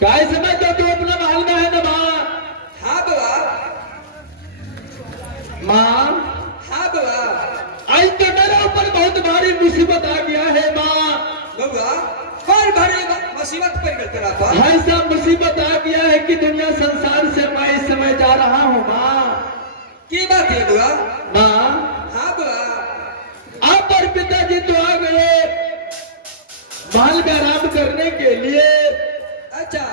काय समझ तो तू अपना महल में है ना माँ? हाँ बाबा। माँ हाँ बाबा। आज तो मेरे ऊपर बहुत भारी मुसीबत आ गया है माँ। बाबा कौन भारी मुसीबत पड़ गई तेरा पर? ऐसा मुसीबत आ गया है कि दुनिया संसार से मैं इस समय जा रहा हूँ माँ। की बात है बाबा? माँ हाँ बाबा। आप और पिताजी तो आ गए महल में आराम करने के लिए। अच्छा।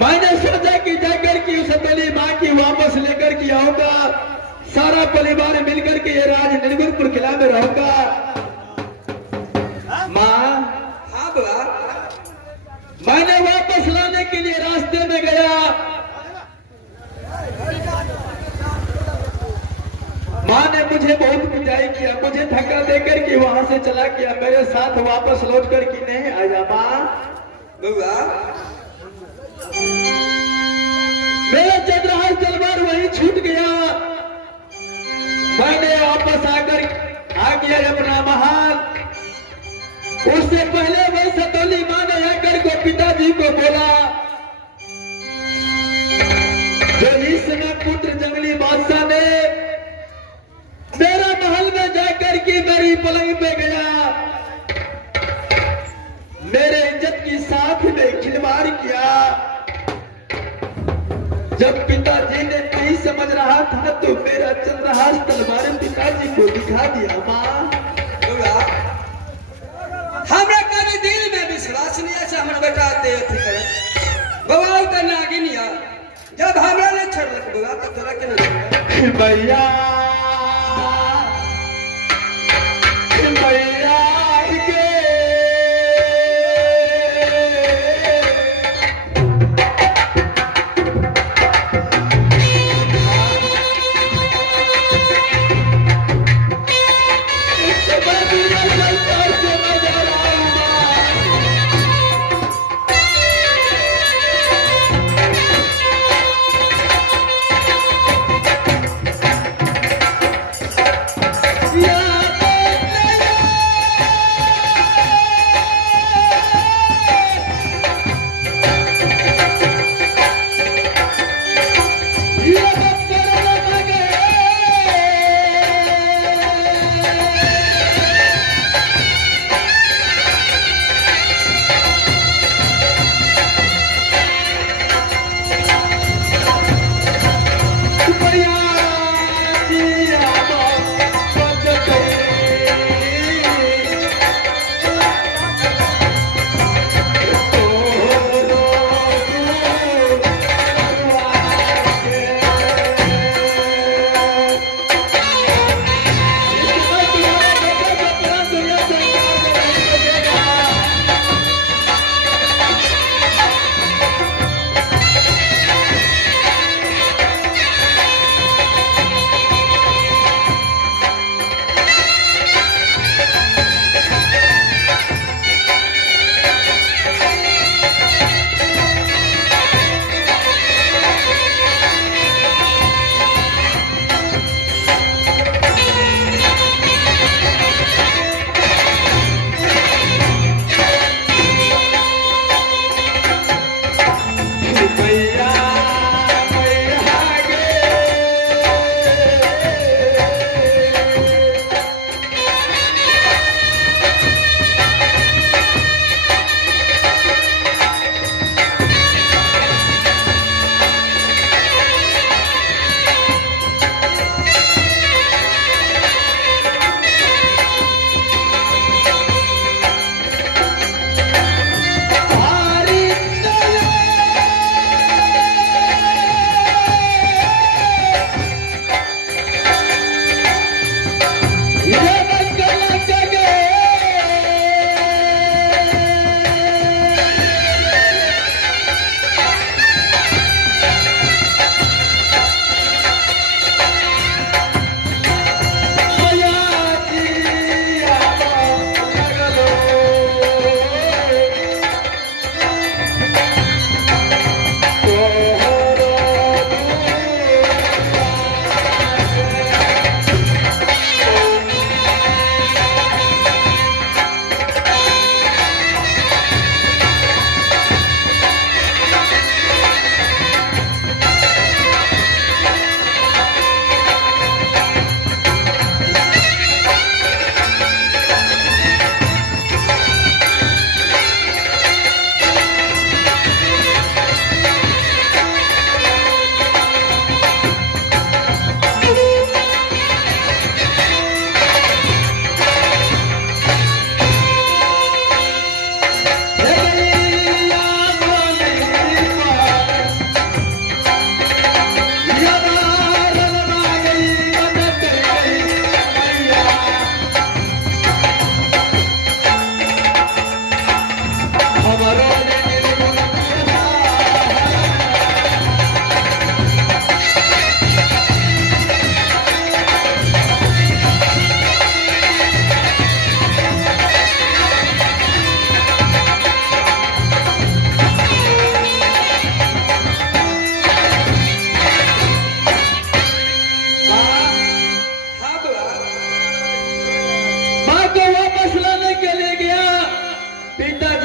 मैंने सोचा कि जाकर के उस बड़ी माँ की वापस लेकर के आऊंगा, सारा परिवार मिलकर के ये राज निर्गुणपुर किला में रहूंगा। माँ हाँ बाबा। मैंने वापस लाने के लिए रास्ते में गया, माँ ने मुझे बहुत बुझाई किया, मुझे धक्का देकर के वहां से चला गया, मेरे साथ वापस लौट कर के नहीं आया। माँ बाबा मेरा चंद्रहार तलवार वहीं छूट गया। मैंने वापस आकर आ गया अपना महल। उससे पहले वही सतौली माँ ने आकर को पिताजी को बोला, जो इस समय पुत्र जंगली बादशाह ने मेरा महल में जाकर के मेरी पलंग पे गया, मेरे इज्जत की साथ में खिलवाड़ किया। जब पिताजी ने नहीं समझ रहा था तो मेरा चंद्रहार तलवार पिताजी को दिखा दिया। माँ बाबा हमरा कभी दिल में विश्वास नहीं है हमरा बेटा दे अथी करे। बाबा तो नागिनिया जब हमरा ने छोड़लक बाबा तो तोरा के नहीं भैया भैया के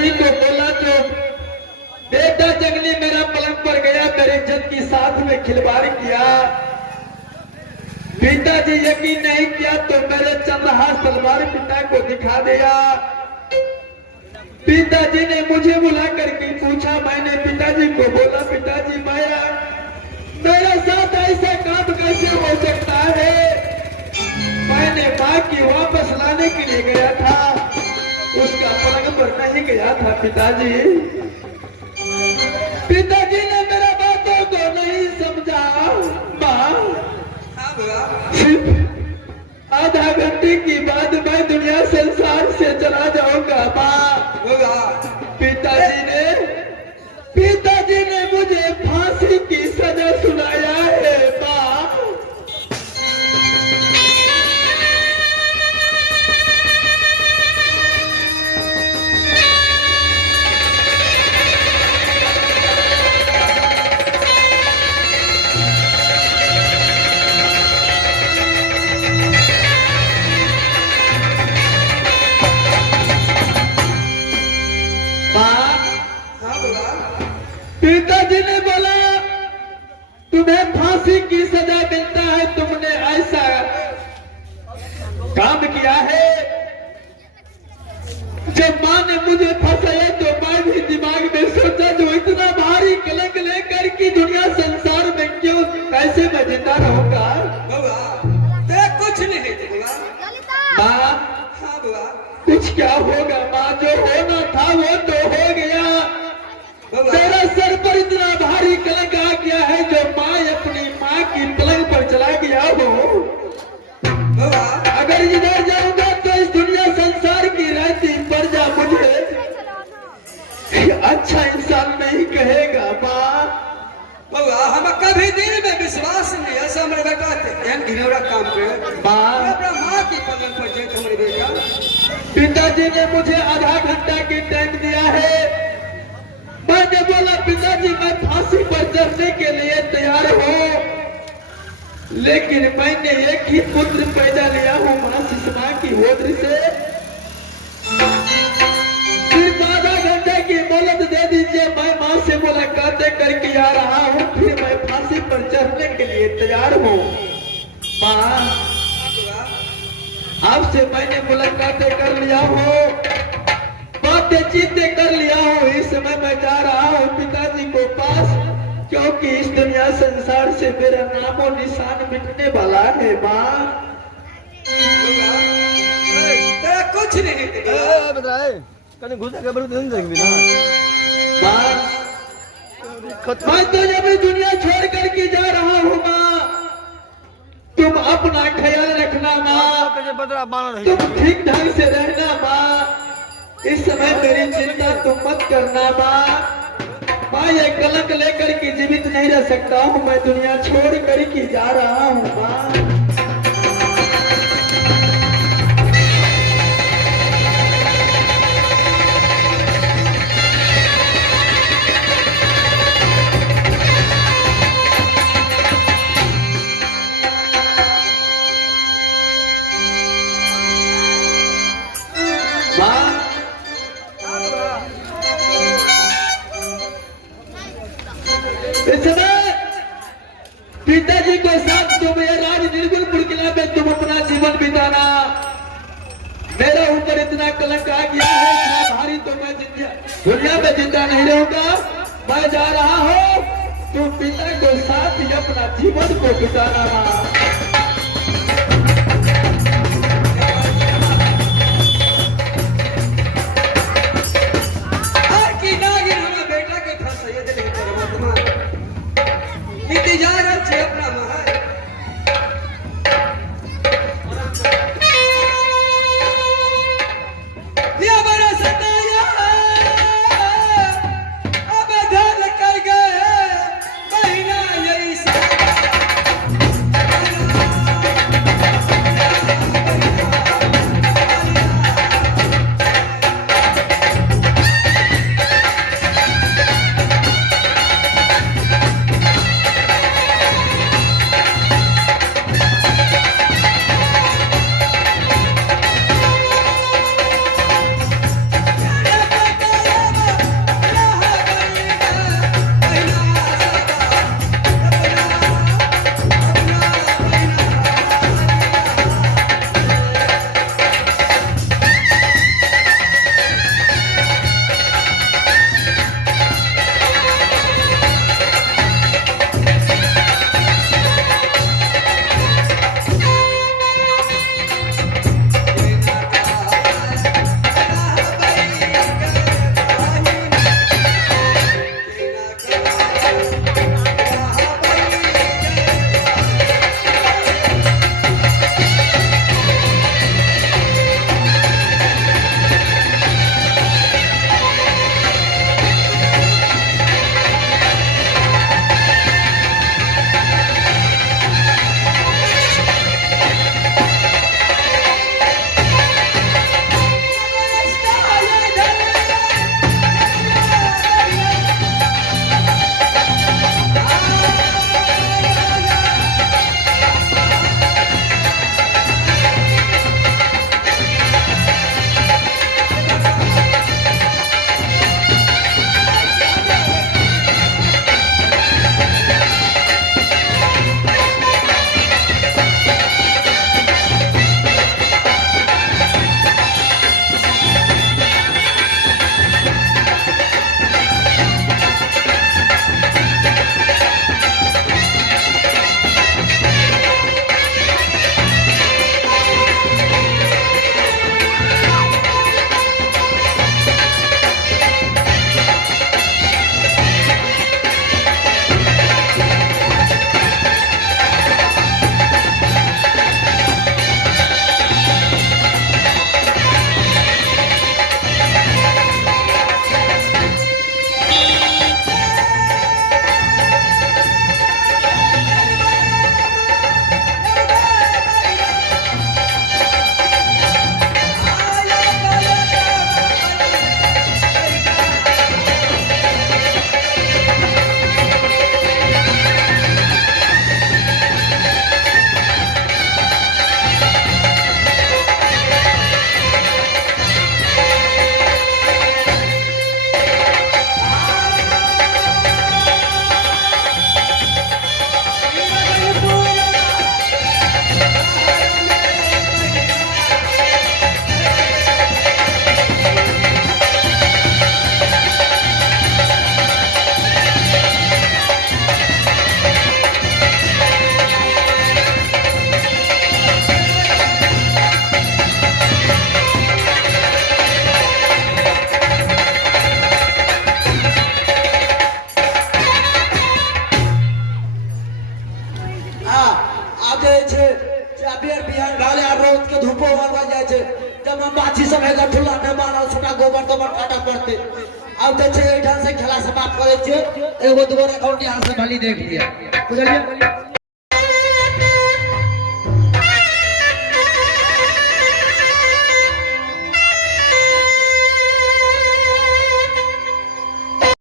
पिताजी को बोला जो बेटा जंगली मेरा पलंग पर गया, मेरी इज्जत की साथ में खिलवाड़ किया। पिताजी यकीन नहीं किया तो मेरे चंद्रहास तलवार पिता को दिखा दिया। पिताजी ने मुझे बुला करके पूछा, मैंने पिताजी को बोला पिताजी मेरे साथ ऐसा काम कैसे हो सकता है? मैंने माँ की वापस लाने के लिए गया था, उसका पलंग पर नहीं गया था पिताजी। पिताजी ने मेरा बातों को नहीं समझा। माँ सिर्फ आधा घंटे की बाद मैं दुनिया संसार से चला जाऊंगा। माँ पिताजी ने मुझे फांसी की सजा सुनाया है। माँ पिताजी ने बोला तुम्हें फांसी की सजा मिलता है, तुमने ऐसा काम किया है। जब माँ ने मुझे फंसाया तो मैं भी दिमाग में सोचा जो इतना भारी कलंक लेकर की दुनिया संसार में क्यों कैसे मैं जिंदा रहूंगा। कुछ नहीं माँ कुछ क्या होगा माँ, जो होना था वो तो हो गया। तेरा सर पर इतना भारी कलंक आ गया है जो माँ अपनी माँ की पलंग पर चला गया हो। अगर इधर जाऊंगा तो इस दुनिया संसार की रहती प्रजा मुझे अच्छा इंसान नहीं कहेगा। माँ हम कभी दिल में विश्वास नहीं ऐसा हमारे बेटा घिनौरा काम करे। माँ की पलंग पर जेठ हमारे बेटा। पिताजी ने मुझे आधा घंटा की टाइम दिया है। मैंने बोला पिताजी मैं फांसी पर चढ़ने के लिए तैयार हूँ, लेकिन मैंने एक ही पुत्र पैदा लिया हूँ माँ सुषमा की ओर से। सिर्फ आधा घंटे की मोहलत दे दीजिए, मैं माँ से मुलाकातें करके आ रहा हूँ, फिर मैं फांसी पर चढ़ने के लिए तैयार हूँ। माँ आपसे मैंने मुलाकातें कर लिया हूँ, बातें चीतें कर लिया हूँ। इस समय मैं जा रहा हूँ पिताजी को पास, क्योंकि इस दुनिया संसार से मेरा नामो निशान मिटने वाला है। माँ कुछ नहीं कहीं घुसा के बोलते नहीं देंगे ना। माँ मैं तो अभी दुनिया छोड़ करके जा रहा हूँ। माँ तुम अपना ख्याल रखना। माँ तुम ठीक ढंग से रहना। माँ इस समय मेरी चिंता तुम मत करना। माँ ये कलंक लेकर के जीवित नहीं रह सकता हूँ, मैं दुनिया छोड़ कर के जा रहा हूँ। माँ इस समय पिताजी को साथ तुम ये राज निर्गुणपुर किला में तुम अपना जीवन बिताना। मेरा ऊपर इतना कलंक आ गया है, इतना भारी, तो मैं दुनिया में जिंदा नहीं रहूंगा। मैं जा रहा हूँ, तुम पिता को साथ ही अपना जीवन को बिताना। अब तो छे ढंग से खेला समाप्त करे छियो एगो दूगो अकाउंट यहाँ से भली देख लिया बुझलिए